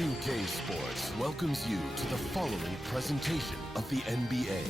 2K Sports welcomes you to the following presentation of the NBA.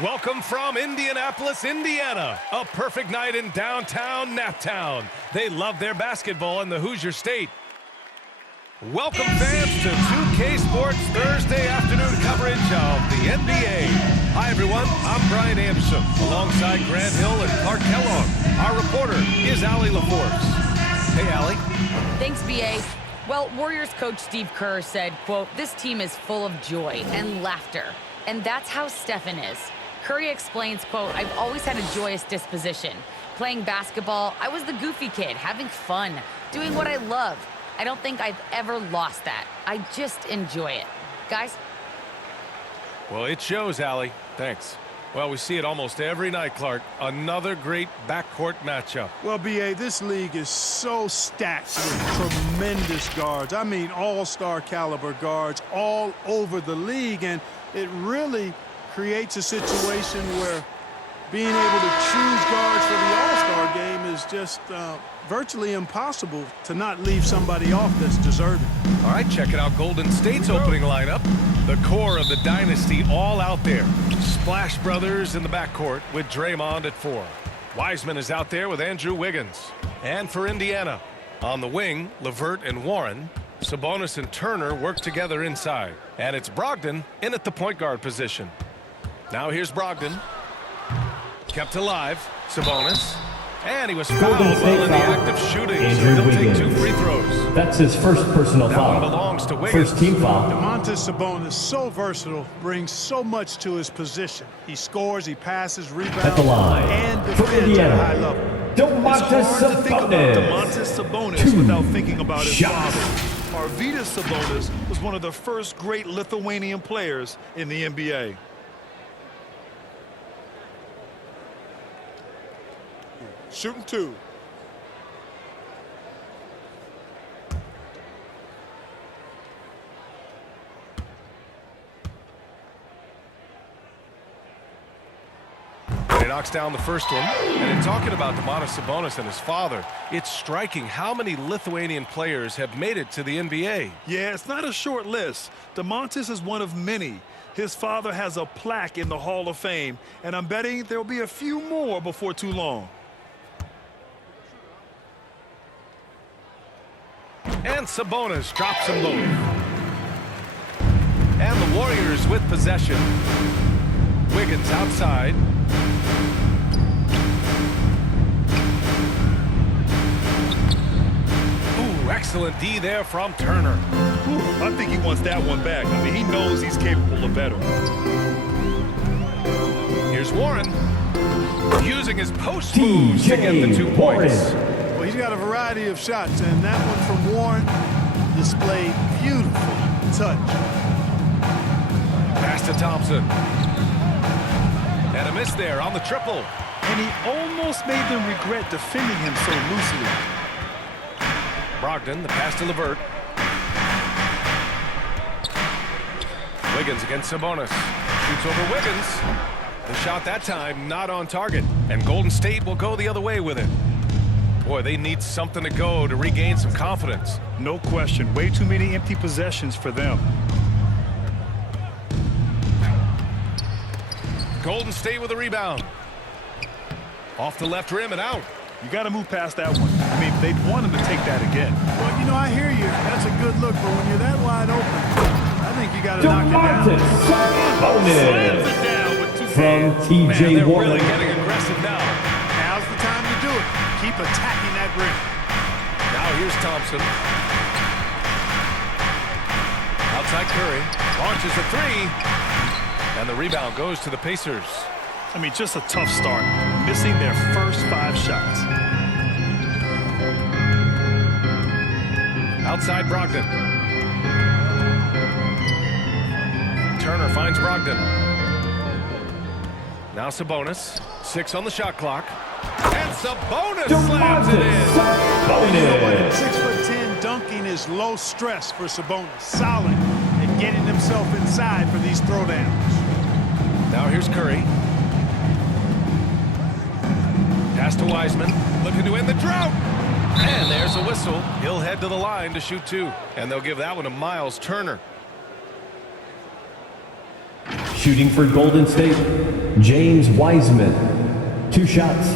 Welcome from Indianapolis, Indiana. A perfect night in downtown Naptown. They love their basketball in the Hoosier State. Welcome fans to 2K Sports Thursday afternoon coverage of the NBA. Hi everyone, I'm Brian Anderson alongside Grant Hill and Clark Kellogg. Our reporter is Allie LaForce. Hey Allie. Thanks, B.A. Well, Warriors coach Steve Kerr said, quote, "This team is full of joy and laughter, and that's how Stephen is." Curry explains, quote, "I've always had a joyous disposition. Playing basketball, I was the goofy kid, having fun, doing what I love. I don't think I've ever lost that. I just enjoy it." Guys? Well, it shows, Allie. Thanks. Well, we see it almost every night, Clark. Another great backcourt matchup. Well, B.A., this league is so stacked with tremendous guards. I mean, all-star caliber guards all over the league, and it really creates a situation where being able to choose guards for the All-Star game is just virtually impossible to not leave somebody off that's deserving. All right, check it out. Golden State's opening lineup. The core of the dynasty all out there. Splash Brothers in the backcourt with Draymond at 4. Wiseman is out there with Andrew Wiggins. And for Indiana, on the wing, LeVert and Warren. Sabonis and Turner work together inside. And it's Brogdon in at the point guard position. Now here's Brogdon. Kept alive. Sabonis. And he was fouled while in the act of shooting, so he'll take 2 free throws. That's his first personal That foul. one belongs to Wiggins. First team foul. Domantas Sabonis, so versatile, brings so much to his position. He scores, he passes, rebounds, At the line, and for defends at a high Indiana, level. Domantas It's hard to think about Domantas Sabonis. Sabonis without thinking about his shots. father. Arvydas Sabonis was one of the first great Lithuanian players in the NBA. Shooting 2. He knocks down the first one. And in talking about Domantas Sabonis and his father, it's striking how many Lithuanian players have made it to the NBA. Yeah, it's not a short list. Domantas is one of many. His father has a plaque in the Hall of Fame, and I'm betting there'll be a few more before too long. And Sabonis drops them both. And the Warriors with possession. Wiggins outside. Ooh, excellent D there from Turner. I think he wants that one back. I mean, he knows he's capable of better. Here's Warren. Using his post moves to get the 2 points. Well, he's got a variety of shots, and that one from Warren displayed beautiful touch. Pass to Thompson. And a miss there on the triple. And he almost made them regret defending him so loosely. Brogdon, the pass to LeVert. Wiggins against Sabonis. Shoots over Wiggins. The shot that time not on target. And Golden State will go the other way with it. Boy, they need something to go to regain some confidence. No question. Way too many empty possessions for them. Golden State with a rebound. Off the left rim and out. You got to move past that one. I mean, they'd want him to take that again. Well, you know, I hear you. That's a good look, but when you're that wide open, I think you got to knock it down. Domantas Sabonis from Man, T.J. they're Warren. really getting aggressive now. Now's the time to do it. Keep attacking that rim. Now here's Thompson. Outside Curry. Launches a 3. And the rebound goes to the Pacers. I mean, just a tough start. missing their first 5 shots. Outside Brogdon. Turner finds Brogdon. Now Sabonis. 6 on the shot clock. And Sabonis slams it in. Sabonis. 6'10" dunking is low stress for Sabonis. Solid at getting himself inside for these throwdowns. Now here's Curry. Pass to Wiseman. Looking to end the drought. And there's a whistle. He'll head to the line to shoot 2. And they'll give that one to Miles Turner. Shooting for Golden State, James Wiseman. 2 shots.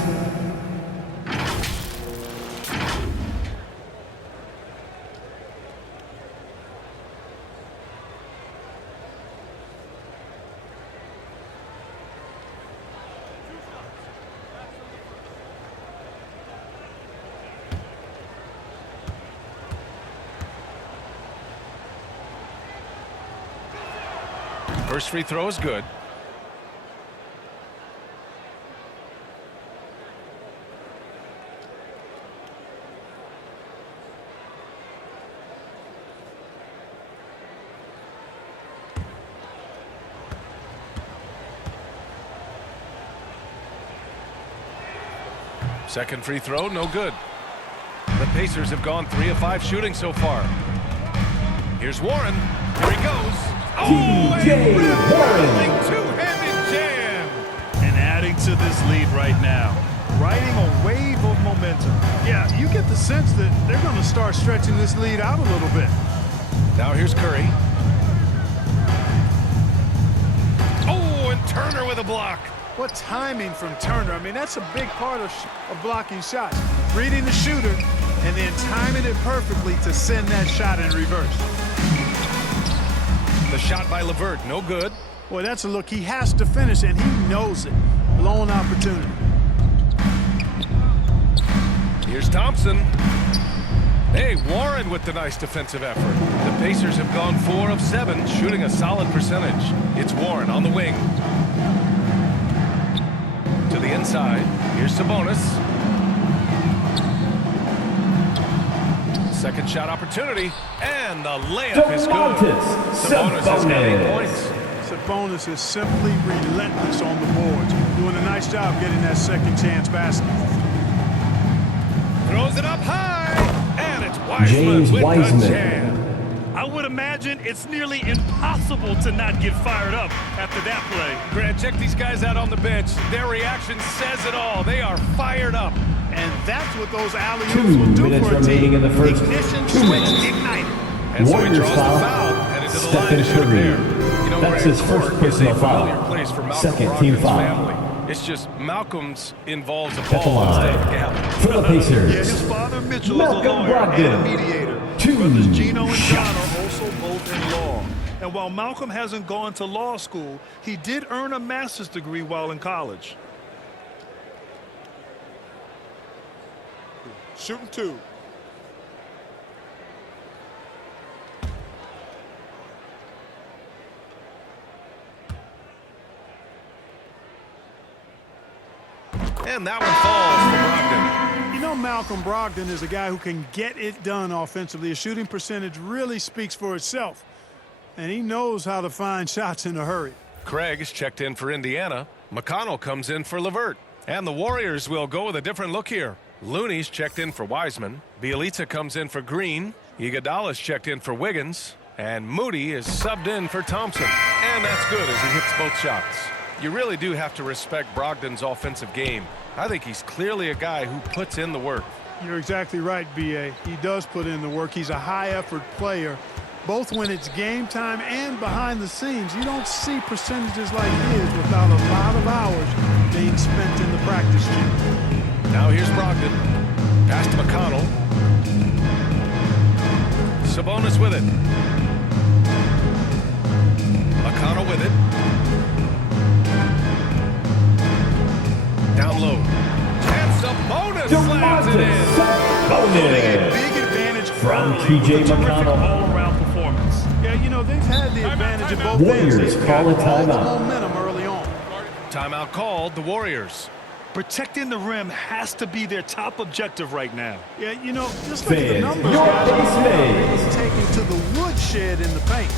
First free throw is good. Second free throw, no good. The Pacers have gone 3 of 5 shooting so far. Here's Warren. Here he goes. TJ Warren. Two-handed jam. And adding to this lead right now, riding a wave of momentum. Yeah, you get the sense that they're going to start stretching this lead out a little bit. Now here's Curry. Oh, and Turner with a block. What timing from Turner. I mean, that's a big part of blocking shots. Reading the shooter and then timing it perfectly to send that shot in reverse. The shot by LeVert, no good. Boy, that's a look he has to finish, and he knows it. Blown opportunity. Here's Thompson. Hey, Warren with the nice defensive effort. The Pacers have gone 4 of 7, shooting a solid percentage. It's Warren on the wing. To the inside. Here's Sabonis. Second shot opportunity, and the layup is good. Sabonis has got 8 points. Sabonis is simply relentless on the boards, doing a nice job getting that second chance basket. Throws it up high, and it's Wiseman James with Wiseman. the jam. I would imagine it's nearly impossible to not get fired up after that play. Grant, check these guys out on the bench. Their reaction says it all. They are fired up. And that's what those alley-oops 2 will do minutes for a remaining team. in the first. Ignition 2 switch minutes. ignited. And so he Warriors draws the foul. foul, headed to the line Stephen to shoot Curry. there. You know, That's Grant, his first Court is a personal foul. familiar place for Malcolm Second team Brogdon's foul. family. It's just Malcolm's involves a At the ball instead of a line. gap. For the Yeah, Pacers. his father Mitchell is a Malcolm lawyer and a Brogdon. mediator. 2 Brothers Gino and John shots. are also both in law. And while Malcolm hasn't gone to law school, he did earn a master's degree while in college. Shooting 2. And that one falls for Brogdon. You know, Malcolm Brogdon is a guy who can get it done offensively. His shooting percentage really speaks for itself. And he knows how to find shots in a hurry. Craig is checked in for Indiana. McConnell comes in for LeVert. And the Warriors will go with a different look here. Looney's checked in for Wiseman. Bielitsa comes in for Green. Iguodala's checked in for Wiggins. And Moody is subbed in for Thompson. And that's good as he hits both shots. You really do have to respect Brogdon's offensive game. I think he's clearly a guy who puts in the work. You're exactly right, B.A. He does put in the work. He's a high-effort player, both when it's game time and behind the scenes. You don't see percentages like his without a lot of hours being spent in the practice gym. Now here's Brogdon. Pass to McConnell. Sabonis with it. McConnell with it. Down low. And Sabonis slams it in. Sabonis. Big advantage From early TJ with a terrific McConnell. All-around performance. Yeah, you know, they've had the advantage in both Warriors ends. They've call got a all the timeout. momentum early on. Timeout called, the Warriors. Protecting the rim has to be their top objective right now. Yeah, you know, just look at the Fans, numbers, your guys. base man. He's taking to the woodshed in the paint.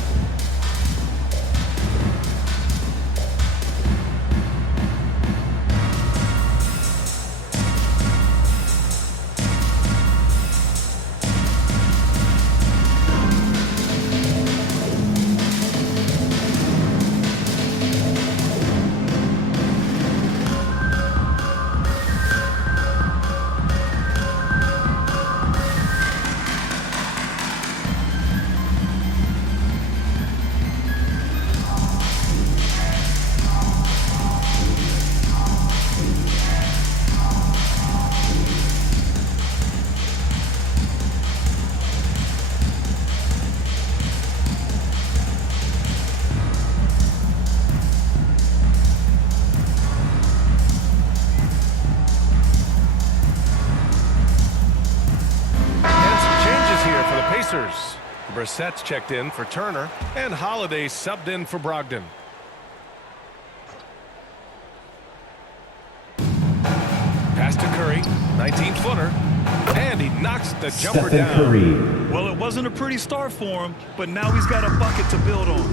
Brissett's checked in for Turner, and Holiday subbed in for Brogdon. Pass to Curry, 19-footer, and he knocks the jumper Stephen down. Curry. Well, it wasn't a pretty start for him, but now he's got a bucket to build on.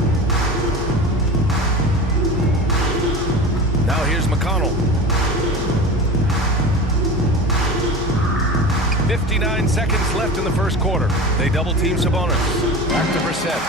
Now here's McConnell. 59 seconds left in the first quarter. They double-team Sabonis. Back to Brissett.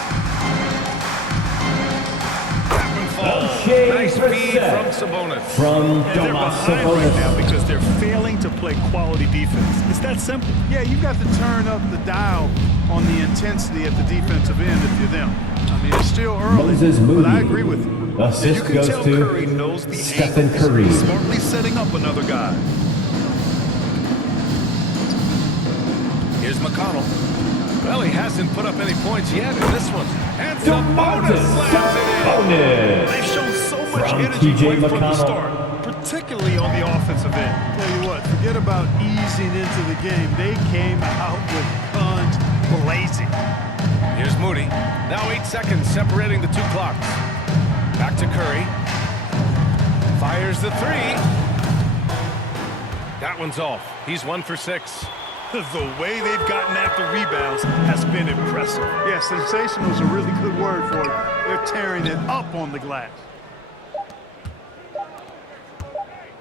That one falls. Shea Nice feed Brissett. from Sabonis. From And they're Domas behind right now Sabonis. because they're failing to play quality defense. It's that simple. Yeah, you got to turn up the dial on the intensity at the defensive end if you're them. I mean, it's still early, Moses but Moody. I agree with you. You Assist can goes tell to Curry knows the Stephen angles. Curry. Smartly setting up another guy. Here's McConnell. Well, he hasn't put up any points yet in this one. And Sabonis slams it in. They've shown so much From energy TJ right from the McConnell. start, particularly on the offensive end. Tell you what, forget about easing into the game. They came out with guns blazing. Here's Moody. Now 8 seconds separating the two clocks. Back to Curry. Fires the three. That one's off. He's 1 for 6. The way they've gotten after rebounds has been impressive. Yeah, sensational is a really good word for it. They're tearing it up on the glass.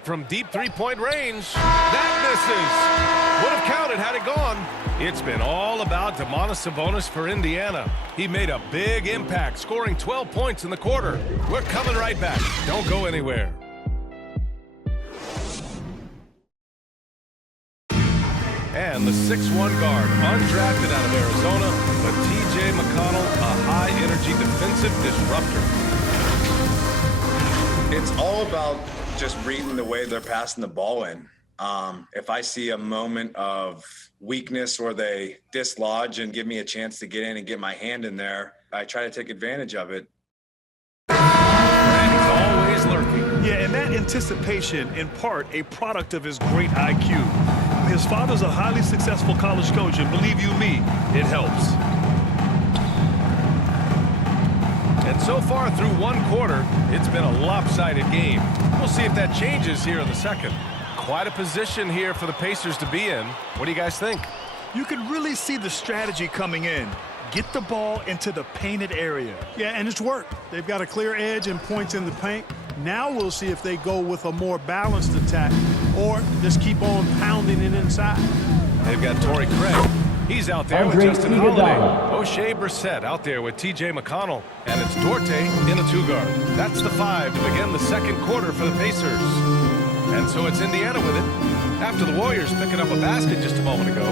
From deep three-point range, that misses. Would have counted had it gone. It's been all about Domantas Sabonis for Indiana. He made a big impact, scoring 12 points in the quarter. We're coming right back. Don't go anywhere. And the 6'1 guard, undrafted out of Arizona, but TJ McConnell, a high-energy defensive disruptor. It's all about just reading the way they're passing the ball in. If I see a moment of weakness or they dislodge and give me a chance to get in and get my hand in there, I try to take advantage of it. And he's always lurking. Yeah, and that anticipation, in part, a product of his great IQ. His father's a highly successful college coach, and believe you me, it helps. And so far through one quarter, it's been a lopsided game. We'll see if that changes here in the second. Quite a position here for the Pacers to be in. What do you guys think? You can really see the strategy coming in. Get the ball into the painted area. Yeah, and it's worked. They've got a clear edge and points in the paint. Now we'll see if they go with a more balanced attack or just keep on pounding it inside. They've got Torrey Craig. He's out there Andre with Justin Iguodala. Holiday. O'Shea Brissett out there with TJ McConnell. And it's Duarte in a two-guard. That's the 5 to begin the second quarter for the Pacers. And so it's Indiana with it. After the Warriors picking up a basket just a moment ago.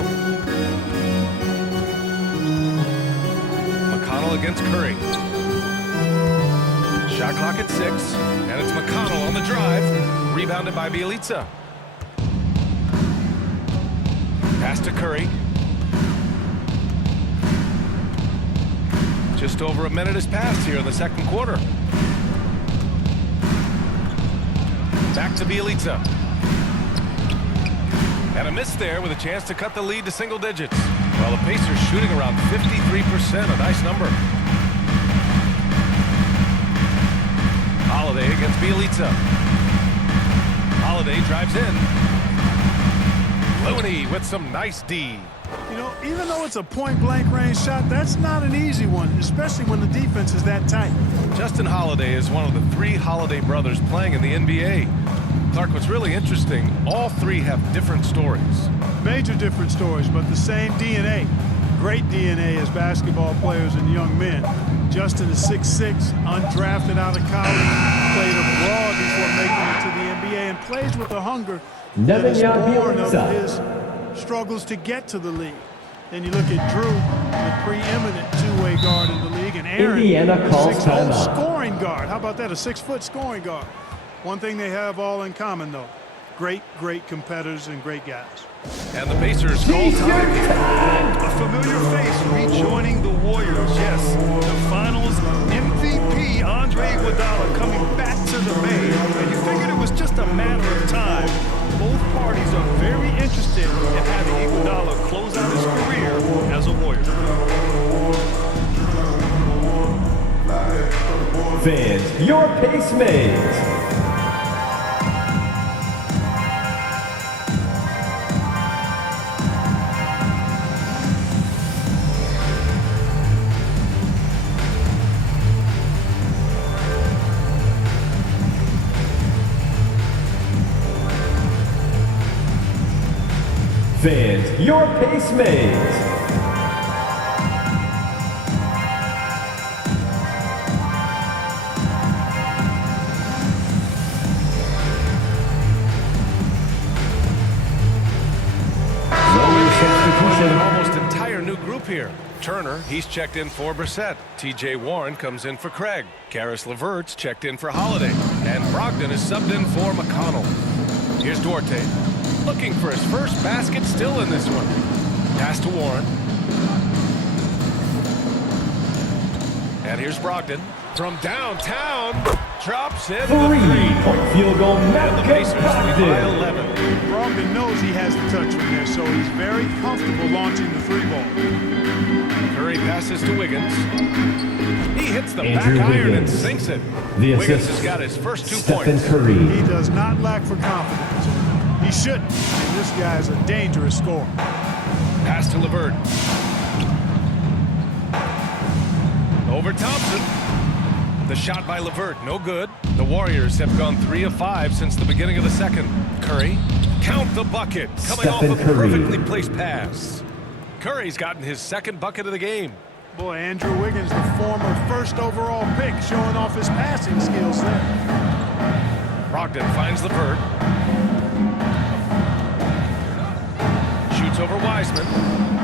McConnell against Curry. Shot clock at 6. And it's McConnell on the drive. Rebounded by Bjelica. Pass to Curry. Just over a minute has passed here in the second quarter. Back to Bjelica. And a miss there with a chance to cut the lead to single digits. Well, the Pacers shooting around 53%, a nice number. Holiday against Bjelica. Holiday drives in. Looney with some nice D. You know, even though it's a point-blank range shot, that's not an easy one, especially when the defense is that tight. Justin Holiday is one of the 3 Holiday brothers playing in the NBA. Clark, what's really interesting, all 3 have different stories. Major different stories, but the same DNA. Great DNA as basketball players and young men. Justin is 6'6", undrafted out of college, played abroad before making it to the NBA, and plays with a hunger that is born of his struggles to get to the league. Then you look at Drew, the preeminent two-way guard in the league, and Aaron, Indiana calls 6'0" timeout. scoring guard. How about that, a 6-foot scoring guard? One thing they have all in common, though, great competitors and great guys. And the Pacers call time. A familiar face rejoining the Warriors. Yes, the finals MVP Andre Iguodala coming back to the Bay. And you figured it was just a matter of time. Both parties are very interested in having Iguodala close out his career as a Warrior. Fans, your pacemates. Fans, your pacemates. An almost entire new group here. Turner, he's checked in for Brissett. T.J. Warren comes in for Craig. Karis LeVert's checked in for Holiday. And Brogdon is subbed in for McConnell. Here's Duarte, looking for his first basket, still in this one. Pass to Warren. And here's Brogdon from downtown. Drops in the 3-point field goal, And the Pacers lead by Brogdon. 11. Brogdon knows he has the touch from there, so he's very comfortable launching the 3-ball. Curry passes to Wiggins. He hits the Andrew back iron and Wiggins. sinks it. The Wiggins assist, has got his first 2 Stephen points. Curry. He does not lack for confidence. He shouldn't. And this guy is a dangerous scorer. Pass to LeVert. Over Thompson. The shot by LeVert, no good. The Warriors have gone 3 of 5 since the beginning of the second. Curry, count the bucket. Coming off Stephen a Curry. perfectly placed pass. Curry's gotten his second bucket of the game. Boy, Andrew Wiggins, the former first overall pick, showing off his passing skills there. Brogdon finds LeVert. Shoots over Wiseman.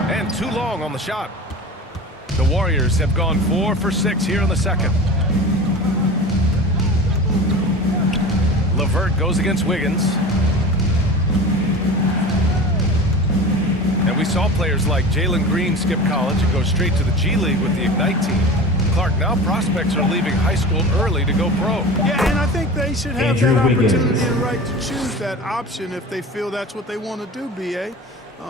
And too long on the shot. The Warriors have gone 4 for 6 here in the second. LeVert goes against Wiggins. And we saw players like Jalen Green skip college and go straight to the G League with the Ignite team. Clark, now prospects are leaving high school early to go pro. Yeah, and I think they should have Andrew that Wiggins. opportunity and right to choose that option if they feel that's what they want to do, B.A.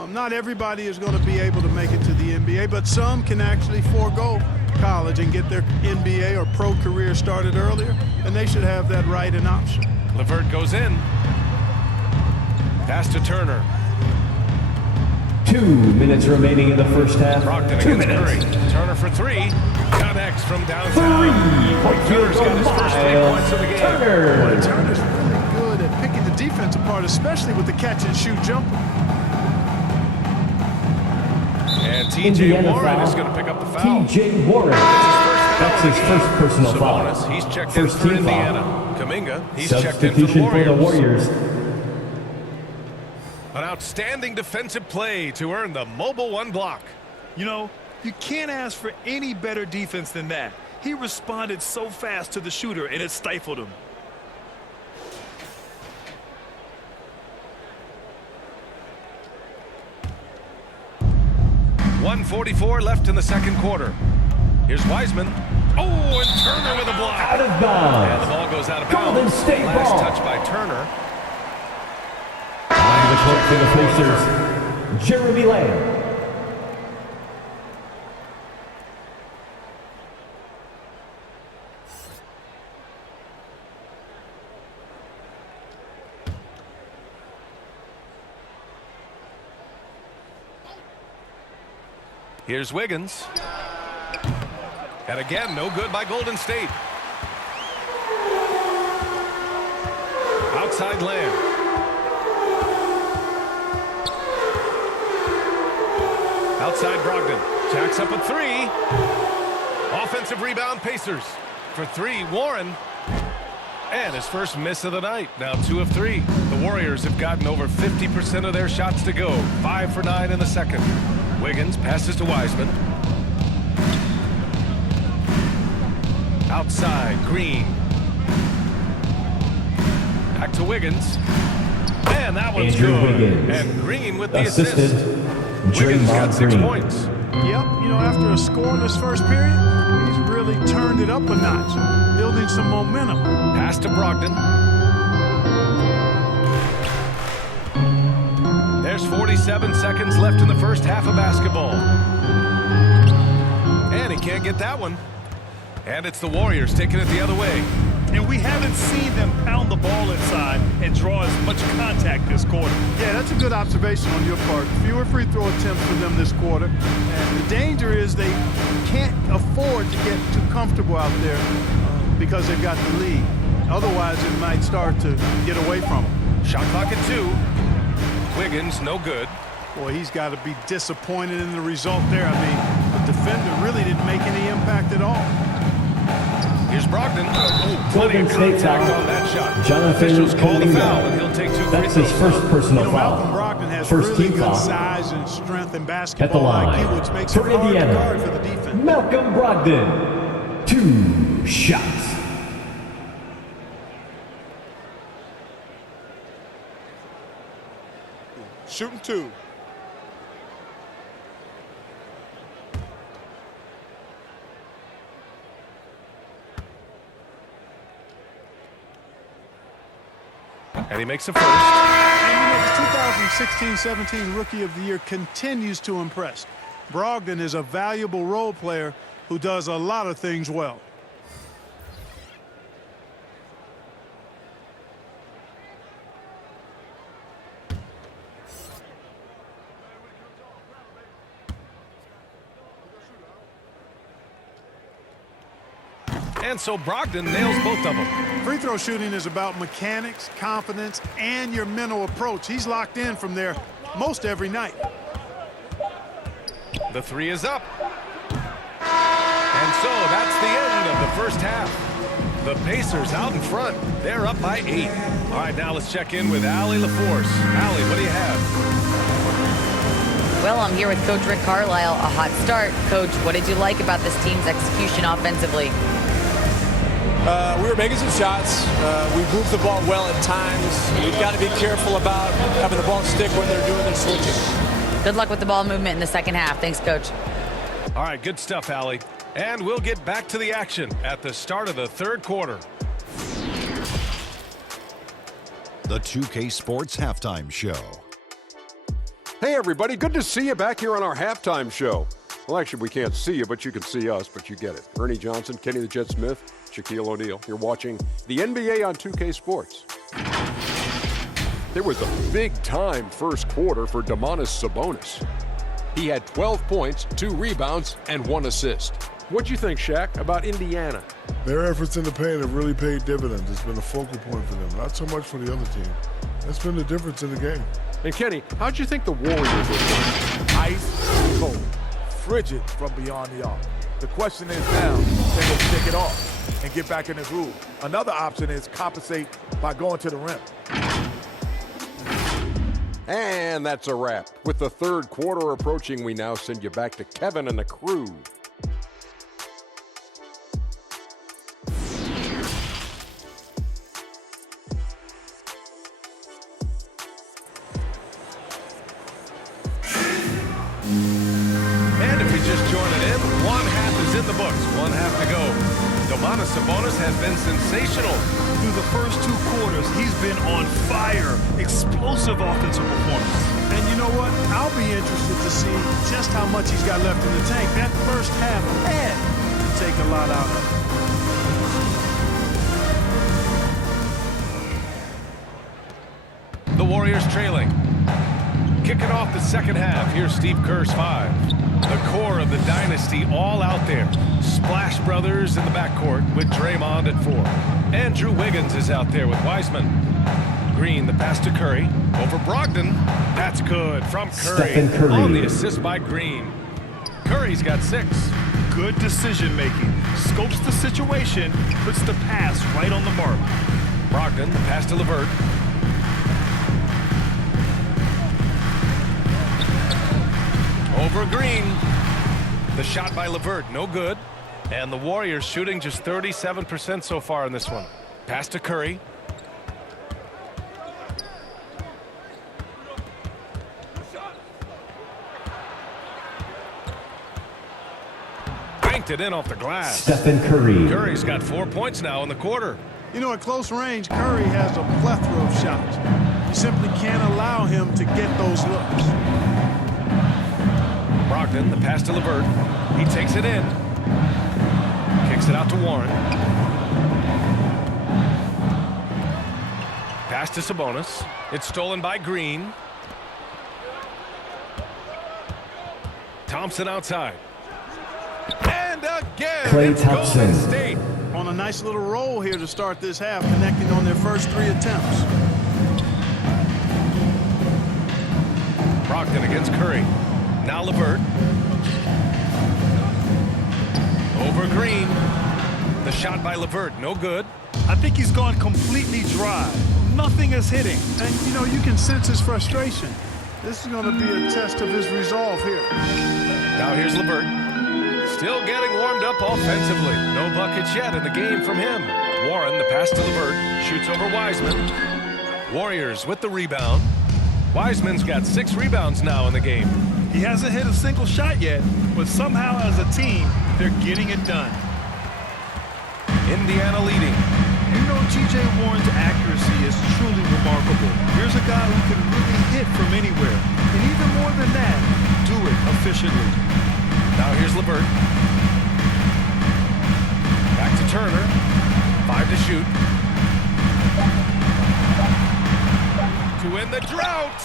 Not everybody is going to be able to make it to the NBA, but some can actually forego college and get their NBA or pro career started earlier, and they should have that right and option. LeVert goes in. Pass to Turner. 2 minutes remaining in the first half. Brogdon 2 against minutes. Curry. Turner for 3. Connects from downtown. 3-point field Turner's goal, got his first 3 points of the game. Turner. Turner's really good at picking the defense apart, especially with the catch-and-shoot jumper. And T.J. Indiana Warren foul. is going to pick up the foul. T.J. Warren. That's his first personal foul. Sabonis, he's checked First in for team foul. Indiana. Kuminga, he's checked in for the Substitution for the Warriors. Warriors. An outstanding defensive play to earn the mobile 1 block. You know, you can't ask for any better defense than that. He responded so fast to the shooter, and it stifled him. .144 left in the second quarter. Here's Wiseman. Oh, and Turner with a block. Out of And the bounds. ball goes out of Golden bounds. State Last ball. touch by Turner. On the court for the Pacers, Jeremy Lamb. Here's Wiggins. And again, no good by Golden State. Outside Lamb. Outside Brogdon. Jacks up a three. Offensive rebound, Pacers. For three, Warren. And his first miss of the night. Now 2 of 3. The Warriors have gotten over 50% of their shots to go. 5 for 9 in the second. Wiggins passes to Wiseman. Outside, Green. Back to Wiggins. And that one's Andrew good. Wiggins. And Green with the Assisted, assist. Wiggins got Draymond 6 Green. points. Yep, you know, after a scoreless first period, he's really turned it up a notch, building some momentum. Pass to Brogdon. There's 47 seconds left in the first half of basketball. And he can't get that one. And it's the Warriors taking it the other way. And we haven't seen them pound the ball inside and draw as much contact this quarter. Yeah, that's a good observation on your part. Fewer free throw attempts for them this quarter. And the danger is they can't afford to get too comfortable out there because they've got the lead. Otherwise, it might start to get away from them. Shot clock at 2. Wiggins, no good. Boy, he's got to be disappointed in the result there. I mean, the defender really didn't make any impact at all. Here's Brogdon. Oh, plenty of Golden State contact foul. on that shot. Jonathan Officials call the Kuminga. foul, and he'll take 2 free That's his throws. first personal Malcolm foul. Brogdon has First really team good foul. size and strength and At the basketball line, IQ, which makes for it hard to Indiana, guard for the defense. Malcolm Brogdon. 2 shots. Shooting 2. And he makes a first. And you know, the 2016-17 Rookie of the Year continues to impress. Brogdon is a valuable role player who does a lot of things well. And so Brogdon nails both of them. Free throw shooting is about mechanics, confidence, and your mental approach. He's locked in from there most every night. The 3 is up. And so that's the end of the first half. The Pacers out in front. They're up by 8. All right, now let's check in with Allie LaForce. Allie, what do you have? Well, I'm here with Coach Rick Carlisle. A hot start. Coach, what did you like about this team's execution offensively? We were making some shots. We moved the ball well at times. We've got to be careful about having the ball stick when they're doing their switching. Good luck with the ball movement in the second half. Thanks, Coach. All right, good stuff, Allie. And we'll get back to the action at the start of the third quarter. The 2K Sports Halftime Show. Hey, everybody. Good to see you back here on our halftime show. Well, actually, we can't see you, but you can see us, but you get it. Ernie Johnson, Kenny the Jet Smith, Shaquille O'Neal. You're watching the NBA on 2K Sports. There was a big-time first quarter for Domantas Sabonis. He had 12 points, 2 rebounds, and 1 assist. What'd you think, Shaq, about Indiana? Their efforts in the paint have really paid dividends. It's been a focal point for them, not so much for the other team. That's been the difference in the game. And Kenny, how'd you think the Warriors were playing? Ice cold, frigid from beyond the arc. The question is now, can they shake it off and get back in the groove? Another option is compensate by going to the rim. And that's a wrap. With the third quarter approaching, we now send you back to Kevin and the crew. And if you're just joining in, one half is in the books, one half to go. Domantas Sabonis has been sensational. Through the first 2 quarters, he's been on fire. Explosive offensive performance. And you know what? I'll be interested to see just how much he's got left in the tank. That first half had to take a lot out of The Warriors trailing. Kicking off the second half. Here's Steve Kerr's 5. The core of the dynasty all out there. Splash Brothers in the backcourt with Draymond at 4. Andrew Wiggins is out there with Wiseman. Green, the pass to Curry. Over Brogdon. That's good from Curry. On the assist by Green. Curry's got 6. Good decision making. Scopes the situation, puts the pass right on the mark. Brogdon, the pass to LeVert. Over Green. The shot by LeVert, no good. And the Warriors shooting just 37% so far in this one. Pass to Curry. Banked it in off the glass. Stephen Curry. Curry's got 4 points now in the quarter. You know, at close range, Curry has a plethora of shots. You simply can't allow him to get those looks. Brogdon, the pass to LeVert. He takes it in. Kicks it out to Warren. Pass to Sabonis. It's stolen by Green. Thompson outside. And again, Klay it's Golden Thompson. State. On a nice little roll here to start this half, connecting on their first 3 attempts. Brogdon against Curry. Now LeVert. Over Green. The shot by LeVert, no good. I think he's gone completely dry. Nothing is hitting. And, you know, you can sense his frustration. This is going to be a test of his resolve here. Now here's LeVert. Still getting warmed up offensively. No buckets yet in the game from him. Warren, the pass to LeVert. Shoots over Wiseman. Warriors with the rebound. Wiseman's got 6 rebounds now in the game. He hasn't hit a single shot yet, but somehow as a team, they're getting it done. Indiana leading. You know, T.J. Warren's accuracy is truly remarkable. Here's a guy who can really hit from anywhere. And even more than that, do it efficiently. Now here's LeVert. Back to Turner. 5 to shoot. To win the drought.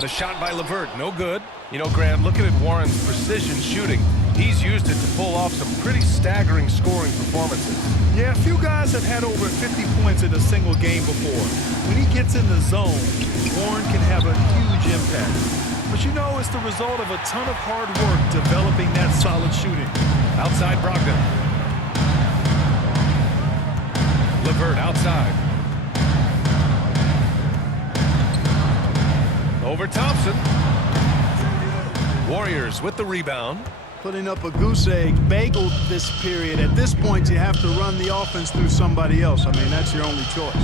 The shot by LeVert, no good. You know, Grant, looking at Warren's precision shooting, he's used it to pull off some pretty staggering scoring performances. Yeah, a few guys have had over 50 points in a single game before. When he gets in the zone, Warren can have a huge impact. But you know, it's the result of a ton of hard work developing that solid shooting. Outside Brogdon. LeVert outside. Over Thompson. Warriors with the rebound. Putting up a goose egg, bageled this period. At this point, you have to run the offense through somebody else. I mean, that's your only choice.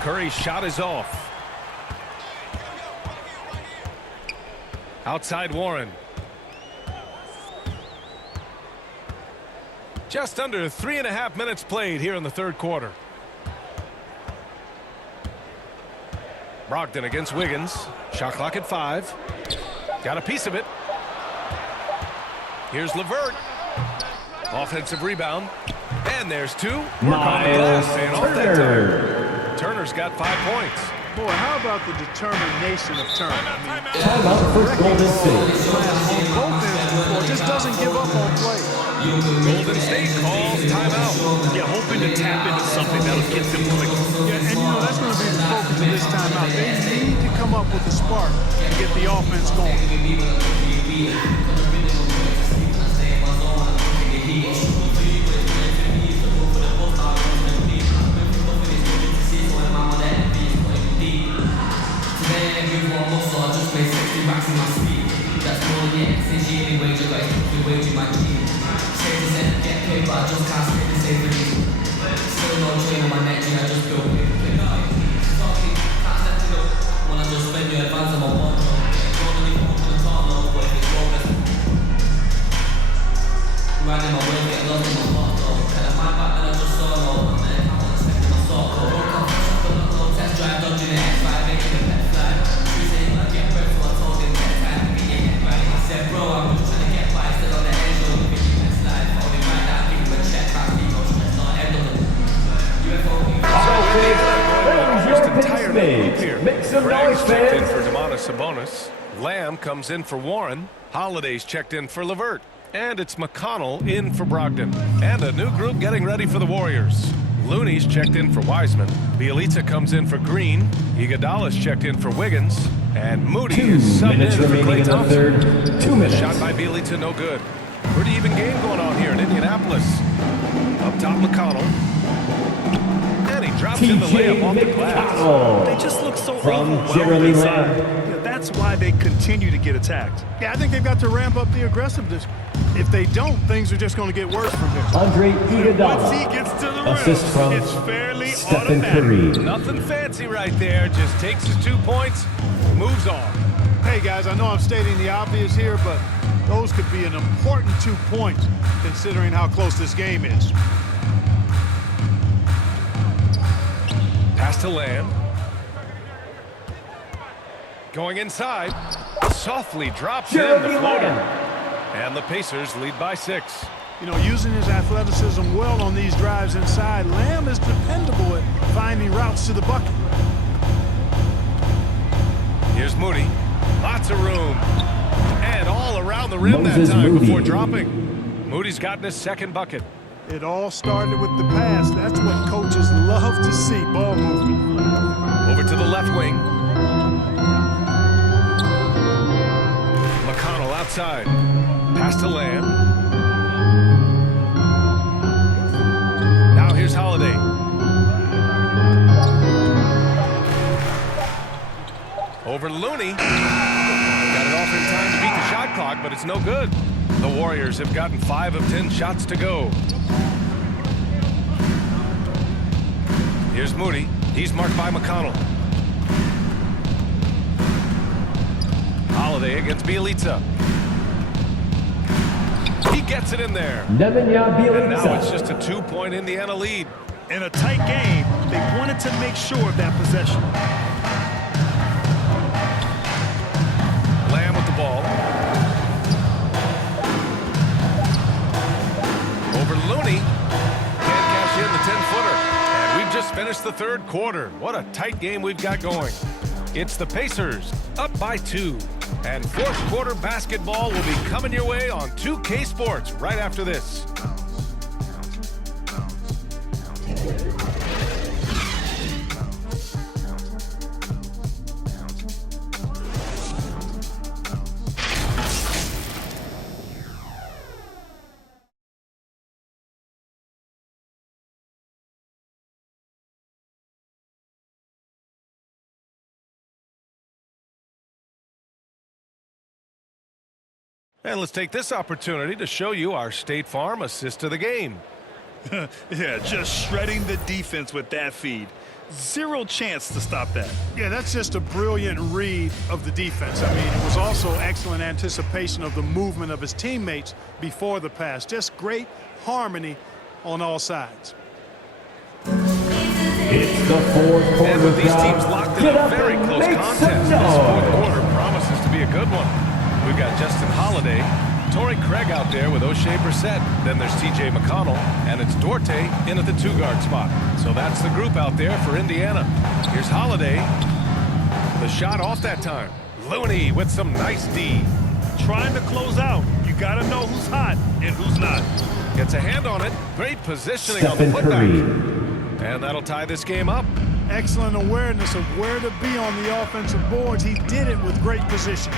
Curry's shot is off. Outside Warren. Just under 3.5 minutes played here in the third quarter. Brogdon against Wiggins. Shot clock at 5. Got a piece of it. Here's LeVert. Offensive rebound. And there's 2. Miles Turner. Turner's got 5 points. Boy, how about the determination of Turner? Timeout for Golden State. Just doesn't give up on play. Golden State calls timeout. Yeah, hoping to tap into something that'll get them quick. Yeah, and you know, that's going to be the focus of this timeout. They need to come up with a spark and get the offense going. Sabonis. Lamb comes in for Warren. Holiday's checked in for LeVert. And it's McConnell in for Brogdon. And a new group getting ready for the Warriors. Looney's checked in for Wiseman. Bielitsa comes in for Green. Iguodala's checked in for Wiggins. And Moody is subbed in for Klay Thompson. 2 minutes. Shot by Bielitsa, no good. Pretty even game going on here in Indianapolis. Up top, McConnell. And he drops in the layup off the glass. They just look so From overwhelmed Jeremy inside. Lamb. Yeah, that's why they continue to get attacked. Yeah, I think they've got to ramp up the aggressiveness. If they don't, things are just going to get worse from here. Andre Once he Iguodala. gets to the Assist rim, from it's fairly Stephen automatic. Curry. Nothing fancy right there. Just takes his 2 points, moves on. Hey, guys, I know I'm stating the obvious here, but those could be an important 2 points considering how close this game is. Pass to Lamb. Going inside. Softly drops in Jeremy the floater. Lamb. And the Pacers lead by 6. You know, using his athleticism well on these drives inside, Lamb is dependable at finding routes to the bucket. Here's Moody. Lots of room. And all around the rim Moses that time Moody. before dropping. Moody's gotten his second bucket. It all started with the pass. That's what coaches love to see, ball movement. Over to the left wing. McConnell outside. Pass to Lamb. Now here's Holiday. Over Looney. Got it off in time to beat the shot clock, but it's no good. The Warriors have gotten 5 of 10 shots to go. Here's Moody. He's marked by McConnell. Holiday against Bielitsa. He gets it in there. Nemanja And now it's Bielitsa. just a 2-point Indiana lead. In a tight game, they wanted to make sure of that possession. Lamb with the ball. Over Looney. Can't cash in the 10-footer. And we've just finished the third quarter. What a tight game we've got going. It's the Pacers up by 2. And fourth quarter basketball will be coming your way on 2K Sports right after this. And let's take this opportunity to show you our State Farm assist to the game. Yeah, just shredding the defense with that feed. Zero chance to stop that. Yeah, that's just a brilliant read of the defense. I mean, it was also excellent anticipation of the movement of his teammates before the pass. Just great harmony on all sides. It's the fourth quarter. And with these teams crowd. locked in Get a up very and close make contest, some this fourth noise. quarter promises to be a good one. We've got Justin Holiday, Torrey Craig out there with O'Shea Brissett. Then there's TJ McConnell, and it's Duarte in at the 2-guard spot. So that's the group out there for Indiana. Here's Holiday. The shot off that time. Looney with some nice D. Trying to close out. You got to know who's hot and who's not. Gets a hand on it. Great positioning on Stephen the Curry. putback. And that'll tie this game up. Excellent awareness of where to be on the offensive boards. He did it with great position.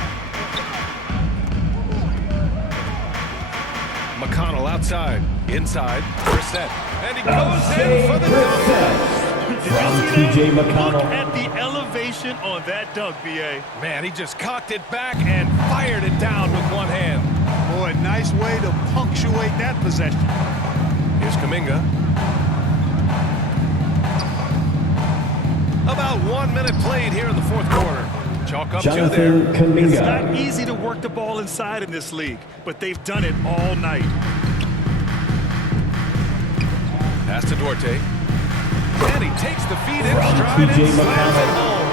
McConnell outside, inside, Brissett, and he goes in for the dunk. From TJ McConnell. Look at the elevation on that dunk, B.A. Man, he just cocked it back and fired it down with one hand. Boy, nice way to punctuate that possession. Here's Kuminga. About 1 minute played here in the fourth quarter. Chalk up 2 there. Jonathan It's not Kuminga. easy to work the ball inside in this league, but they've done it all night. Pass to Duarte. And he takes the feed in From stride TJ and slams it McConnell. home.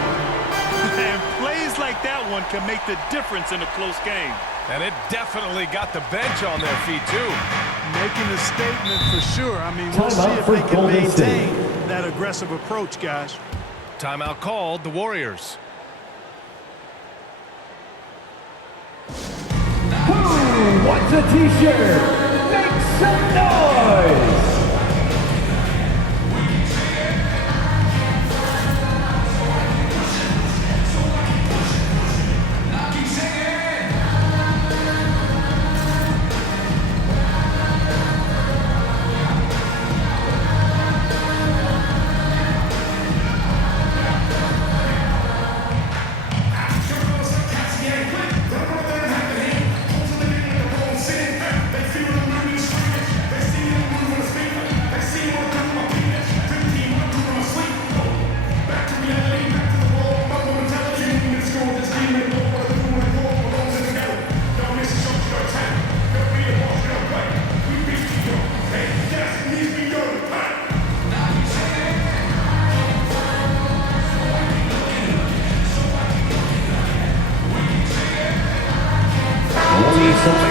And plays like that one can make the difference in a close game. And it definitely got the bench on their feet, too. Making a statement for sure. I mean, we'll see Timeout if for they can Golden maintain State. that aggressive approach, guys. Timeout called, the Warriors. wants a t-shirt, make some noise!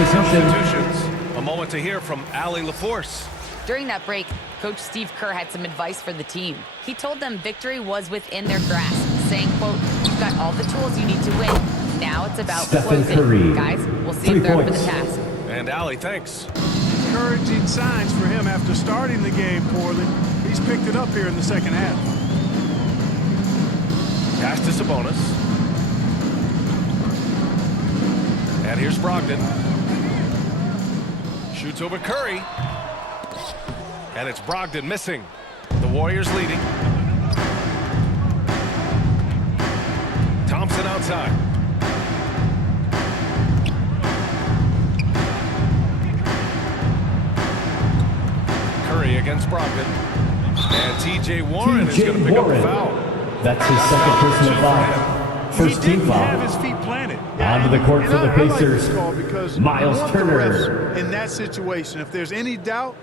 Substitutions. A moment to hear from Allie LaForce. During that break, Coach Steve Kerr had some advice for the team. He told them victory was within their grasp, saying, quote, "You've got all the tools you need to win. Now it's about Stephen closing. Curry. Guys, we'll see if they're up for the task." And Allie, thanks. Encouraging signs for him after starting the game poorly. He's picked it up here in the second half. Pass to Sabonis. And here's Brogdon. Shoots over Curry. And it's Brogdon missing. The Warriors leading. Thompson outside. Curry against Brogdon. And T.J. Warren is going to pick up a foul. That's his second personal foul. First team foul. Have his feet planted. Onto the court for the Pacers. I like this call because Miles you want the Turner. refs in that situation, if there's any doubt,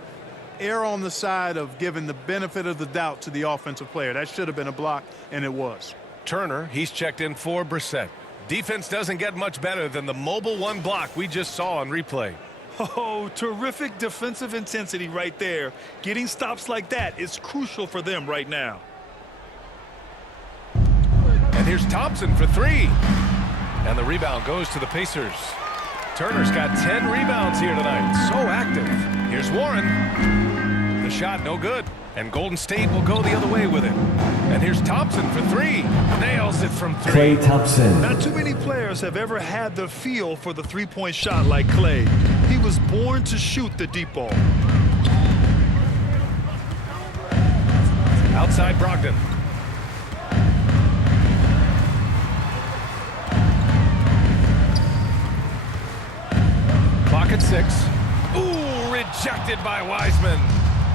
err on the side of giving the benefit of the doubt to the offensive player. That should have been a block, and it was. Turner, he's checked in for Brissett. Defense doesn't get much better than the mobile one block we just saw on replay. Oh, terrific defensive intensity right there. Getting stops like that is crucial for them right now. And here's Thompson for three. And the rebound goes to the Pacers. Turner's got 10 rebounds here tonight. So active. Here's Warren. The shot no good. And Golden State will go the other way with it. And here's Thompson for three. Nails it from three. Klay Thompson. Not too many players have ever had the feel for the three-point shot like Klay. He was born to shoot the deep ball. Outside Brogdon. Clock at 6. Ooh, rejected by Wiseman.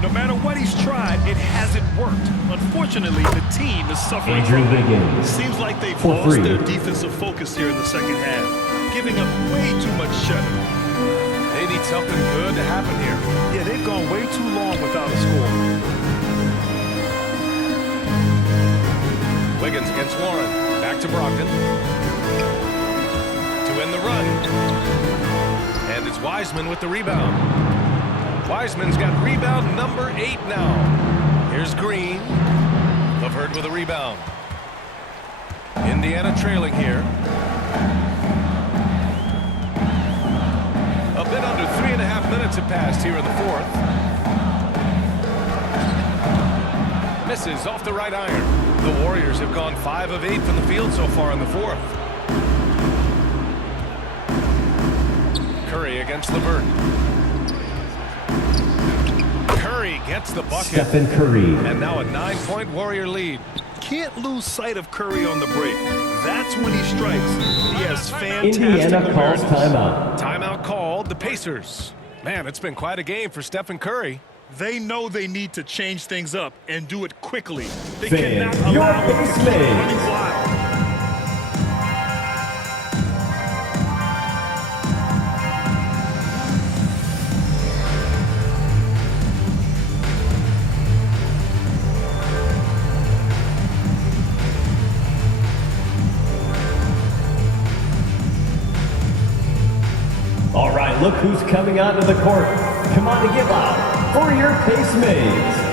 No matter what he's tried, it hasn't worked. Unfortunately, the team is suffering Andrew from it. Wiggins. Seems like they've For lost three. their defensive focus here in the second half, giving up way too much shutting. They need something good to happen here. Yeah, they've gone way too long without a score. Wiggins against Warren. Back to Brogdon. To end the run. And it's Wiseman with the rebound. Wiseman's got rebound number 8 now. Here's Green. LeVert with a rebound. Indiana trailing here. A bit under 3.5 minutes have passed here in the fourth. Misses off the right iron. The Warriors have gone 5 of 8 from the field so far in the fourth. Curry against LeVert. Curry gets the bucket. Stephen Curry. And now a 9-point Warrior lead. Can't lose sight of Curry on the break. That's when he strikes. He has fantastic Indiana calls awareness. timeout. Timeout called the Pacers. Man, it's been quite a game for Stephen Curry. They know they need to change things up and do it quickly. They Fan, cannot your allow it to base keep mates. running wild. All right, look who's coming onto the court. Come on and give out for your Pacemates.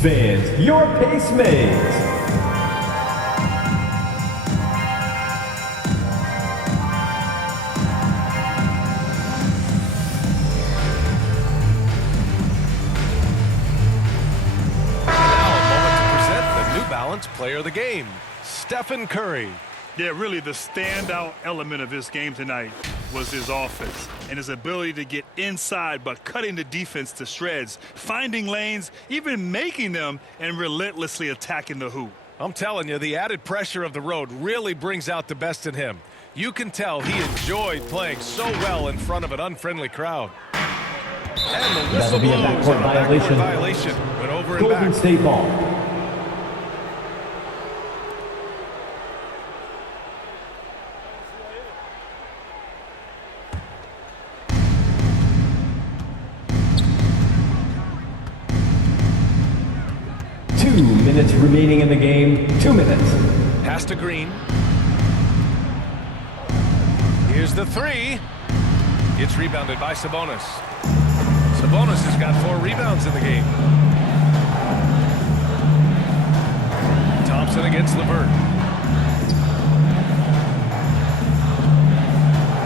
Fans, your pacemates. Player of the game, Stephen Curry. Yeah, really the standout element of his game tonight was his offense and his ability to get inside by cutting the defense to shreds, finding lanes, even making them, and relentlessly attacking the hoop. I'm telling you, the added pressure of the road really brings out the best in him. You can tell he enjoyed playing so well in front of an unfriendly crowd. And the whistle blows on a backcourt violation. Went over and back. Golden State ball. Minutes remaining in the game. 2 minutes. Pass to Green. Here's the three. It's rebounded by Sabonis. Sabonis has got 4 rebounds in the game. Thompson against LeVert.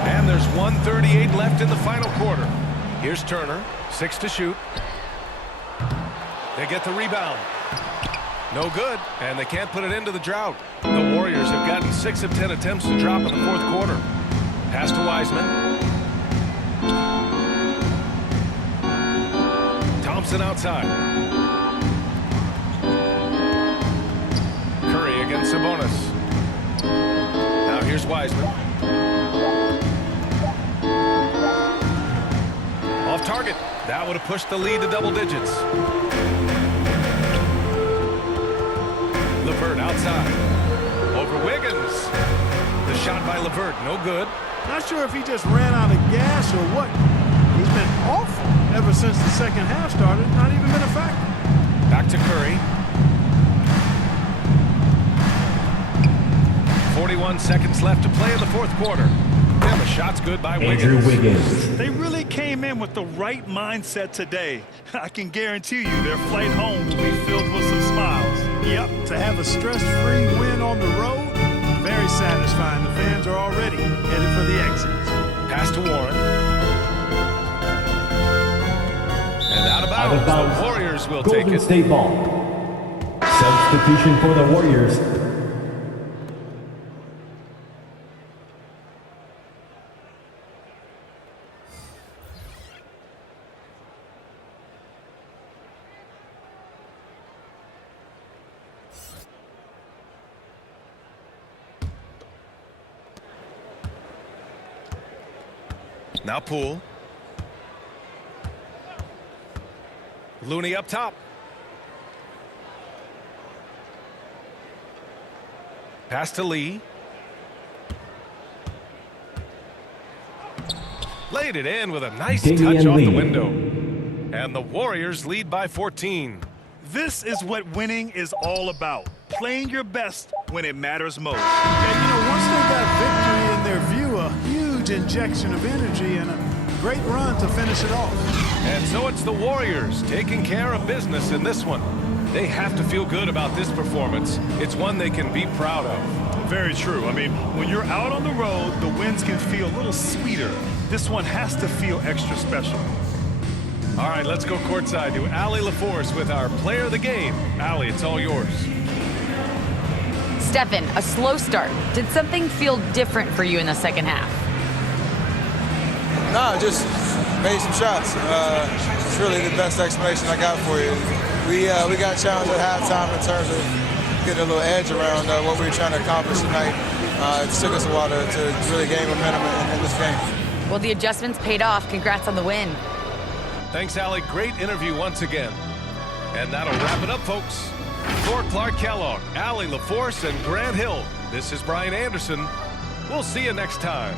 And there's 1:38 left in the final quarter. Here's Turner. 6 to shoot. They get the rebound. No good, and they can't put it into the drought. The Warriors have gotten 6 of 10 attempts to drop in the fourth quarter. Pass to Wiseman. Thompson outside. Curry against Sabonis. Now here's Wiseman. Off target. That would have pushed the lead to double digits. LeVert outside. Over Wiggins. The shot by LeVert, no good. Not sure if he just ran out of gas or what. He's been awful ever since the second half started. Not even been a factor. Back to Curry. 41 seconds left to play in the fourth quarter. And the shot's good by Andrew Wiggins. They really came in with the right mindset today. I can guarantee you their flight home will be filled with some smiles. Yep, to have a stress-free win on the road, very satisfying. The fans are already headed for the exits. Pass to Warren. And out of bounds. The Warriors will take it. Golden State ball. Substitution for the Warriors. Now Poole. Looney up top. Pass to Lee. Laid it in with a nice touch off the window. And the Warriors lead by 14. This is what winning is all about. Playing your best when it matters most. And, you know, once they got victory in their view, a huge injection of energy and a great run to finish it off. And so it's the Warriors taking care of business in this one. They have to feel good about this performance. It's one they can be proud of. Very true. I mean, when you're out on the road, the wins can feel a little sweeter. This one has to feel extra special. All right, let's go courtside to Allie LaForce with our player of the game. Allie, it's all yours. Stephen, a slow start. Did something feel different for you in the second half? No, just made some shots. It's really the best explanation I got for you. We got challenged at halftime in terms of getting a little edge around what we were trying to accomplish tonight. It took us a while to really gain momentum in this game. Well, the adjustments paid off. Congrats on the win. Thanks, Allie. Great interview once again. And that'll wrap it up, folks. For Clark Kellogg, Allie LaForce, and Grant Hill, this is Brian Anderson. We'll see you next time.